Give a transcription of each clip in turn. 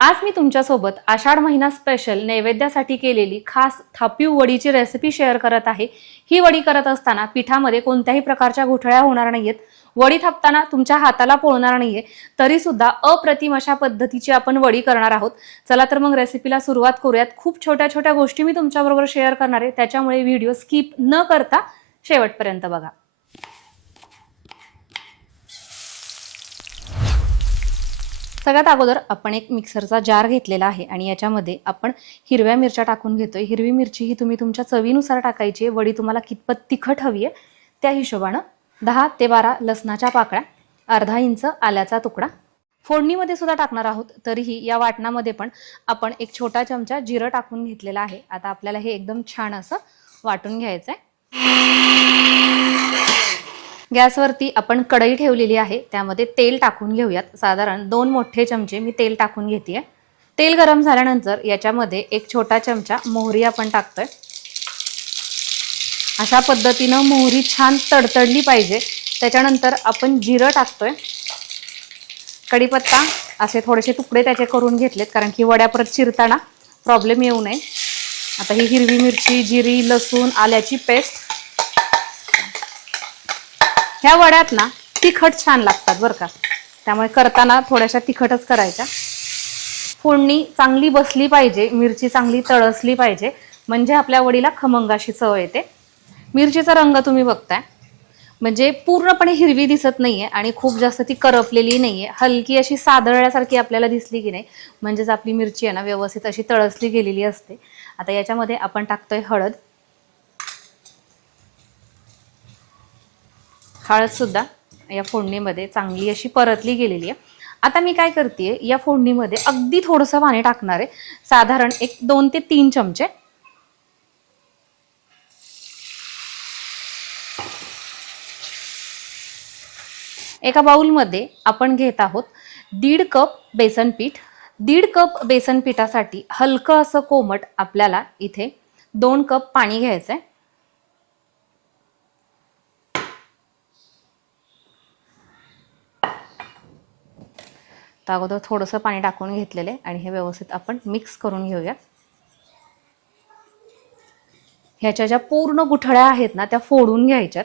आज मी तुमच्यासोबत आषाढ महिना स्पेशल नैवेद्यासाठी केलेली खास थापीव वडीची रेसिपी शेअर करत आहे। ही वडी करत असताना पिठामध्ये कोणत्याही प्रकारच्या गुठळ्या होणार नाहीयेत। वडी थापताना तुमच्या हाताला पोळणार नाहीये, तरी सुद्धा अप्रतिम अशा पद्धतीची आपण वडी करणार आहोत। चला तर मग रेसिपीला सुरुवात करूयात। खूप छोट्या छोट्या गोष्टी मी तुमच्याबरोबर शेअर करणार आहे, त्याच्यामुळे व्हिडिओ स्किप न करता शेवटपर्यंत बघा। सगळ्यात अगोदर आपण एक मिक्सरचा जार घेतलेला आहे आणि याच्यामध्ये आपण हिरव्या मिरच्या टाकून घेतोय। हिरवी मिरची ही तुम्ही तुमच्या चवीनुसार टाकायची आहे। वडी तुम्हाला कितपत तिखट हवी आहे त्या हिशोबाने 10 ते 12 लसणाच्या पाकळ्या, अर्धा इंच आल्याचा तुकडा फोडणीमध्ये सुद्धा टाकणार आहोत। तरीही या वाटणामध्ये पण आपण एक छोटा चमचा जिरं टाकून घेतलेला आहे। आता आपल्याला हे एकदम छान असं वाटून घ्यायचं आहे। गॅसवरती आपण कढई ठेवलेली आहे, त्यामध्ये तेल टाकून घेऊयात। साधारण 2 मोठे चमचे मी तेल टाकून घेतेय। तेल गरम झाल्यानंतर याच्यामध्ये एक छोटा चमचा मोहरी आपण टाकतोय। अशा पद्धतीने मोहरी छान तडतडली पाहिजे। त्याच्यानंतर आपण जिरं टाकतोय, कढीपत्ता असे थोडेसे तुकडे त्याचे करून घेतलेत, कारण की वड्या परत चिरताना प्रॉब्लेम येऊ नये। आता ही हिरवी मिरची, जिरी, लसूण, आल्याची पेस्ट, ह्या वड्यात ना तिखट छान लागतात बरं का, त्यामुळे करताना थोड्याशा तिखटच करायच्या। फोडणी चांगली बसली पाहिजे, मिरची चांगली तळसली पाहिजे, म्हणजे आपल्या वडीला खमंग अशी चव येते। मिरचीचा रंग तुम्ही बघताय, म्हणजे पूर्णपणे हिरवी दिसत नाहीये आणि खूप जास्त ती करपलेली नाहीये, हलकी अशी सादळल्यासारखी आपल्याला दिसली की नाही, म्हणजेच आपली मिरची आहे ना व्यवस्थित अशी तळसली गेलेली असते। आता याच्यामध्ये आपण टाकतोय हळद। हळद सुद्धा या फोडणीमध्ये चांगली अशी परतली गेलेली आहे। आता मी काय करतेय, या फोडणीमध्ये अगदी थोडंसं पाणी टाकणार आहे, साधारण एक 2 ते 3 चमचे। एका बाउलमध्ये आपण घेत आहोत 1.5 कप बेसन पीठ। 1.5 कप बेसन पिठासाठी हलकं असं कोमट आपल्याला इथे 2 कप पाणी घ्यायचंय। अगोदर थोडंसं पाणी टाकून घेतलेले आणि हे व्यवस्थित आपण मिक्स करून घेऊया। ह्याच्या ज्या पूर्ण गुठळ्या आहेत ना त्या फोडून घ्यायच्यात।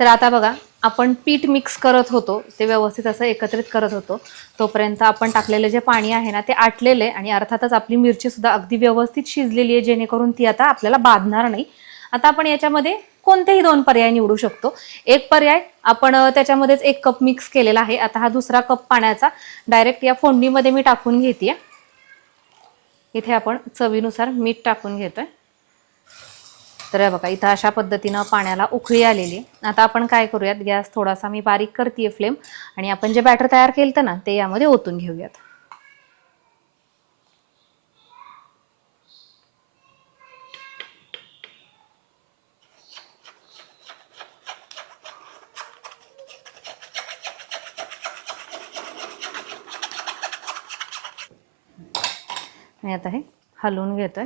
तर आता बघा, आपण पीठ मिक्स करत होतो, ते व्यवस्थित असं एकत्रित करत होतो, तोपर्यंत आपण टाकलेले जे पाणी आहे ना ते आटलेले आणि अर्थातच आपली मिरची सुद्धा अगदी व्यवस्थित शिजलेली आहे, जेणेकरून ती आता आपल्याला बाधणार नाही। आता आपण याच्यामध्ये कोणतेही 2 पर्याय निवडू शकतो। एक पर्याय आपण त्याच्यामध्येच 1 कप मिक्स केलेला आहे। आता हा दुसरा कप पाण्याचा डायरेक्ट या फोडणीमध्ये मी टाकून घेतेय। इथे आपण चवीनुसार मीठ टाकून घेतोय। तर बघा, इथं अशा पद्धतीनं पाण्याला उकळी आलेली। आता आपण काय करूयात, गॅस थोडासा मी बारीक करतेय फ्लेम, आणि आपण जे बॅटर तयार केलं ना ते यामध्ये ओतून घेऊयात। आणि आता हे हलवून घेतोय।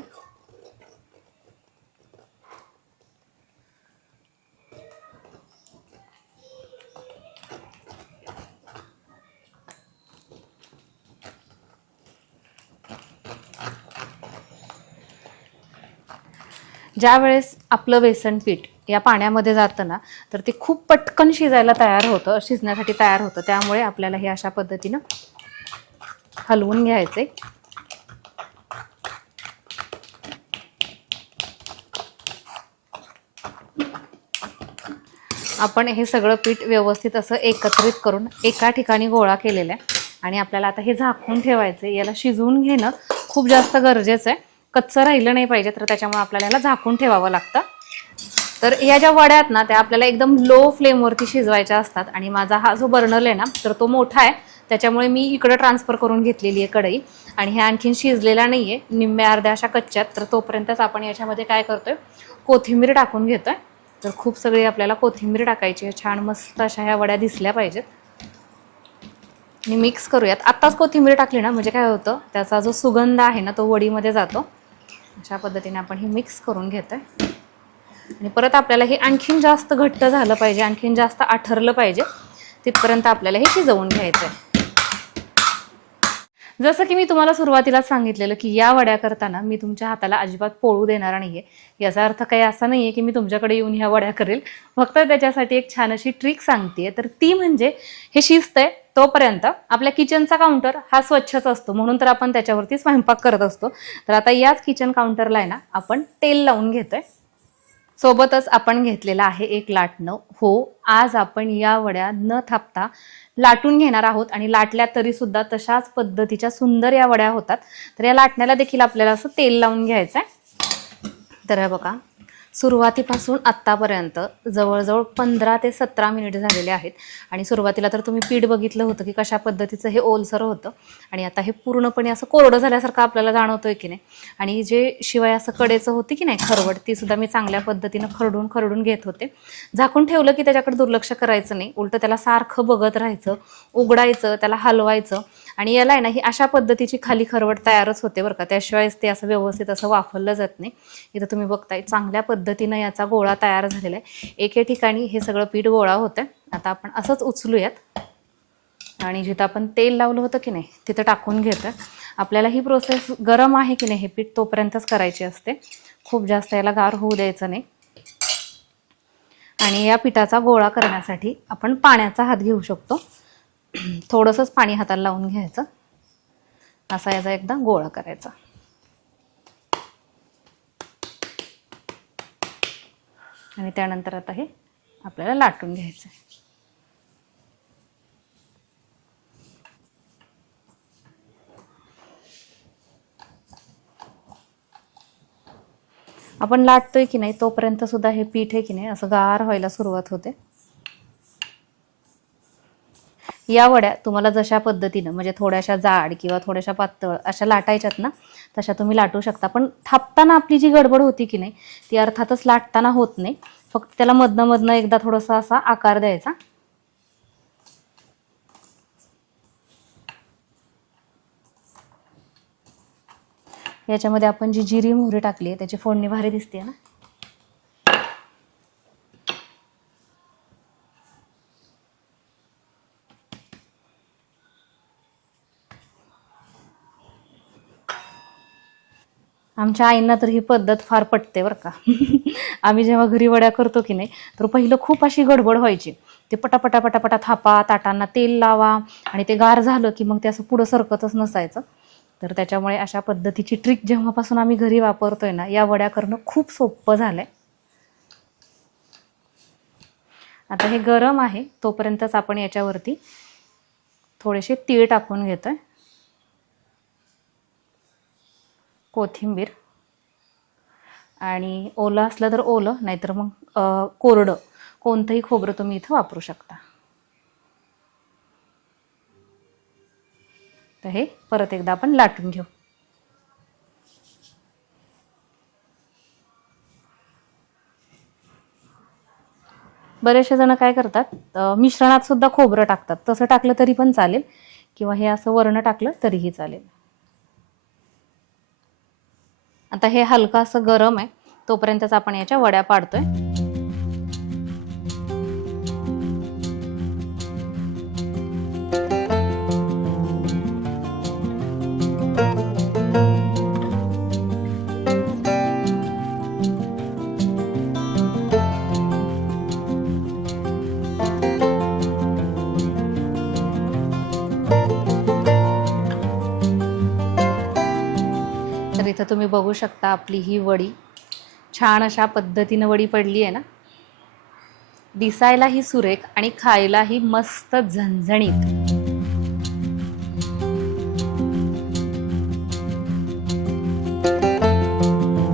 ज्या वेळेस आपलं बेसन पीठ या पाण्यामध्ये जातं ना, तर ते खूप पटकन शिजायला तयार होतं, शिजण्यासाठी तयार होतं। त्यामुळे आपल्याला हे अशा पद्धतीनं हलवून घ्यायचे। आपण हे सगळं पीठ व्यवस्थित असं एकत्रित करून एका ठिकाणी गोळा केलेला आहे आणि आपल्याला आता हे झाकून ठेवायचे। याला शिजवून घेणं खूप जास्त गरजेचं आहे, कच्चं राहिलं नाही पाहिजे, तर त्याच्यामुळे आपल्याला याला झाकून ठेवावं लागतं। तर या ज्या वड्या आहेत ना त्या आपल्याला एकदम लो फ्लेमवरती शिजवायच्या असतात, आणि माझा हा जो बर्नर आहे ना तर तो मोठा आहे, त्याच्यामुळे मी इकडे ट्रान्सफर करून घेतलेली आहे कढई, आणि हे आणखीन शिजलेला नाहीये, निम्म्या अर्ध्या अशा कच्च्यात। तर तोपर्यंतच आपण याच्यामध्ये काय करतोय, कोथिंबीर टाकून घेतोय। तर खूप सगळी आपल्याला कोथिंबीर टाकायची आहे, छान मस्त अशा ह्या वड्या दिसल्या पाहिजेत। आणि मिक्स करूयात। आत्ताच कोथिंबीर टाकली ना म्हणजे काय होतं, त्याचा जो सुगंध आहे ना तो वडीमध्ये जातो। अशा पद्धतीने आपण हे मिक्स करून घेतोय, आणि परत आपल्याला हे आणखीन जास्त घट्ट झालं पाहिजे, आणखीन जास्त आठरलं पाहिजे, तिथपर्यंत आपल्याला हे शिजवून घ्यायचं आहे। जसं की मी तुम्हाला सुरुवातीलाच सांगितलेलं की या वड्या करताना मी तुमच्या हाताला अजिबात पोळू देणार नाहीये. याचा अर्थ काही असा नाहीये की मी तुमच्याकडे येऊन ह्या वड्या करेल. फक्त त्याच्यासाठी एक छान अशी ट्रिक सांगतेय, तर ती म्हणजे हे शिजतंय तोपर्यंत आपल्या किचनचा काउंटर हा स्वच्छच असतो, म्हणून तर आपण त्याच्यावरती स्वयंपाक करत असतो. तर आता याच किचन काउंटरला आहे ना आपण तेल लावून घेतोय. सोबतच आपण घेतलेला आहे एक लाटणं. हो, आज आपण या वड्या न थापता लाटून घेणार आहोत आणि लाटल्या तरी सुद्धा तशाच पद्धतीच्या सुंदर या वड्या होतात. तर या लाटण्याला देखील आपल्याला असं तेल लावून घ्यायचं आहे. तर हे बघा, सुरुवातीपासून आत्तापर्यंत जवळजवळ 15 ते 17 मिनिट झालेले आहेत. आणि सुरुवातीला तर तुम्ही पीठ बघितलं होतं की कशा पद्धतीचं हे ओलसर होतं आणि आता हे पूर्णपणे असं कोरडं झाल्यासारखं आपल्याला जाणवतोय की नाही. आणि जे शिवाय असं कडेचं होती की नाही खरवड, ती सुद्धा मी चांगल्या पद्धतीनं खरडून खरडून घेत होते. झाकून ठेवलं की त्याच्याकडे दुर्लक्ष करायचं नाही, उलटं त्याला सारखं बघत राहायचं, उघडायचं, त्याला हलवायचं. आणि याला आहे ना ही अशा पद्धतीची खाली खरवड तयारच होते बरं का, त्याशिवायच ते असं व्यवस्थित असं वाफरलं जात नाही. इथं तुम्ही बघताय चांगल्या पद्धतीनं याचा गोळा तयार झालेला आहे. एके ठिकाणी हे सगळं पीठ गोळा होतं. आता आपण असंच उचलूयात आणि जिथं आपण तेल लावलं होतं की नाही तिथं टाकून घेतोय. आपल्याला ही प्रोसेस गरम आहे की नाही हे पीठ तोपर्यंतच करायची असते, खूप जास्त याला गार होऊ द्यायचं नाही. आणि या पिठाचा गोळा करण्यासाठी आपण पाण्याचा हात घेऊ शकतो. थोडंसंच पाणी हाताला लावून घ्यायचं, असा याचा एकदा गोळा करायचा. आणि त्यानंतर आता हे आपल्याला लाटून घ्यायचं. आपण लाटतोय की नाही तोपर्यंत सुद्धा हे पीठ आहे की नाही असं गार व्हायला सुरुवात होते. या वड्या तुम्हाला जशा पद्धतीनं म्हणजे थोड्याशा जाड किंवा थोड्याशा पातळ अशा लाटायच्यात ना तशा तुम्ही लाटू शकता. पण थापताना आपली जी गडबड होती की नाही ती अर्थातच लाटताना होत नाही, फक्त त्याला मधनं मधनं एकदा थोडासा असा आकार द्यायचा. याच्यामध्ये आपण जी जिरी मोहरी टाकली आहे त्याची फोडणी भारी दिसते ना. आमच्या आईंना तर ही पद्धत फार पटते बरं का. आम्ही जेव्हा घरी वड्या करतो की नाही तर पहिलं खूप अशी गडबड व्हायची. ते पटापटा पटापटा थापा, ताटांना तेल लावा आणि ते गार झालं की मग ते असं पुढं सरकतच नसायचं. तर त्याच्यामुळे अशा पद्धतीची ट्रिक जेव्हापासून आम्ही घरी वापरतोय ना या वड्या करणं खूप सोपं झालंय. आता हे गरम आहे तोपर्यंतच आपण याच्यावरती थोडेसे तीळ टाकून घेतोय, कोथिंबीर, आणि ओलं असलं तर ओलं, नाहीतर मग कोरडं कोणतंही खोबरं तुम्ही इथं वापरू शकता. तर हे परत एकदा आपण लाटून घेऊ. बरेचसे जण काय करतात मिश्रणात सुद्धा खोबरं टाकतात, तसं टाकलं तरी पण चालेल किंवा हे असं वर्ण टाकलं तरीही चालेल. आता हे हलका असं गरम आहे तोपर्यंतच आपण याच्या वड्या पाडतोय. तर इथं तुम्ही बघू शकता आपली ही वडी छान अशा पद्धतीनं वडी पडली आहे ना. दिसायलाही सुरेख आणि खायलाही मस्त झणझणीत.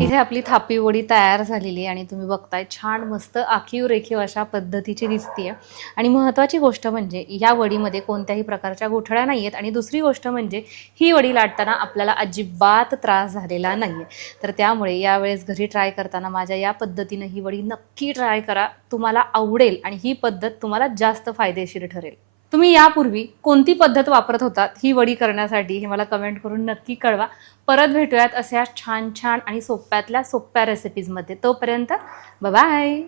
इथे आपली थापी वडी तयार झालेली आहे आणि तुम्ही बघताय छान मस्त आखीव रेखीव अशा पद्धतीची दिसतीये. आणि महत्त्वाची गोष्ट म्हणजे या वडीमध्ये कोणत्याही प्रकारच्या गुठळ्या नाही आहेत. आणि दुसरी गोष्ट म्हणजे ही वडी लाटताना आपल्याला अजिबात त्रास झालेला नाही आहे. तर त्यामुळे यावेळेस घरी ट्राय करताना माझ्या या पद्धतीनं ही वडी नक्की ट्राय करा, तुम्हाला आवडेल आणि ही पद्धत तुम्हाला जास्त फायदेशीर ठरेल. तुम्ही यापूर्वी कोणती पद्धत वापरत होतात ही वडी करण्यासाठी हे मला कमेंट करून नक्की कळवा. परत भेटूयात अशा छान छान आणि सोप्यातल्या सोप्या रेसिपीजमध्ये. तोपर्यंत बाय बाय.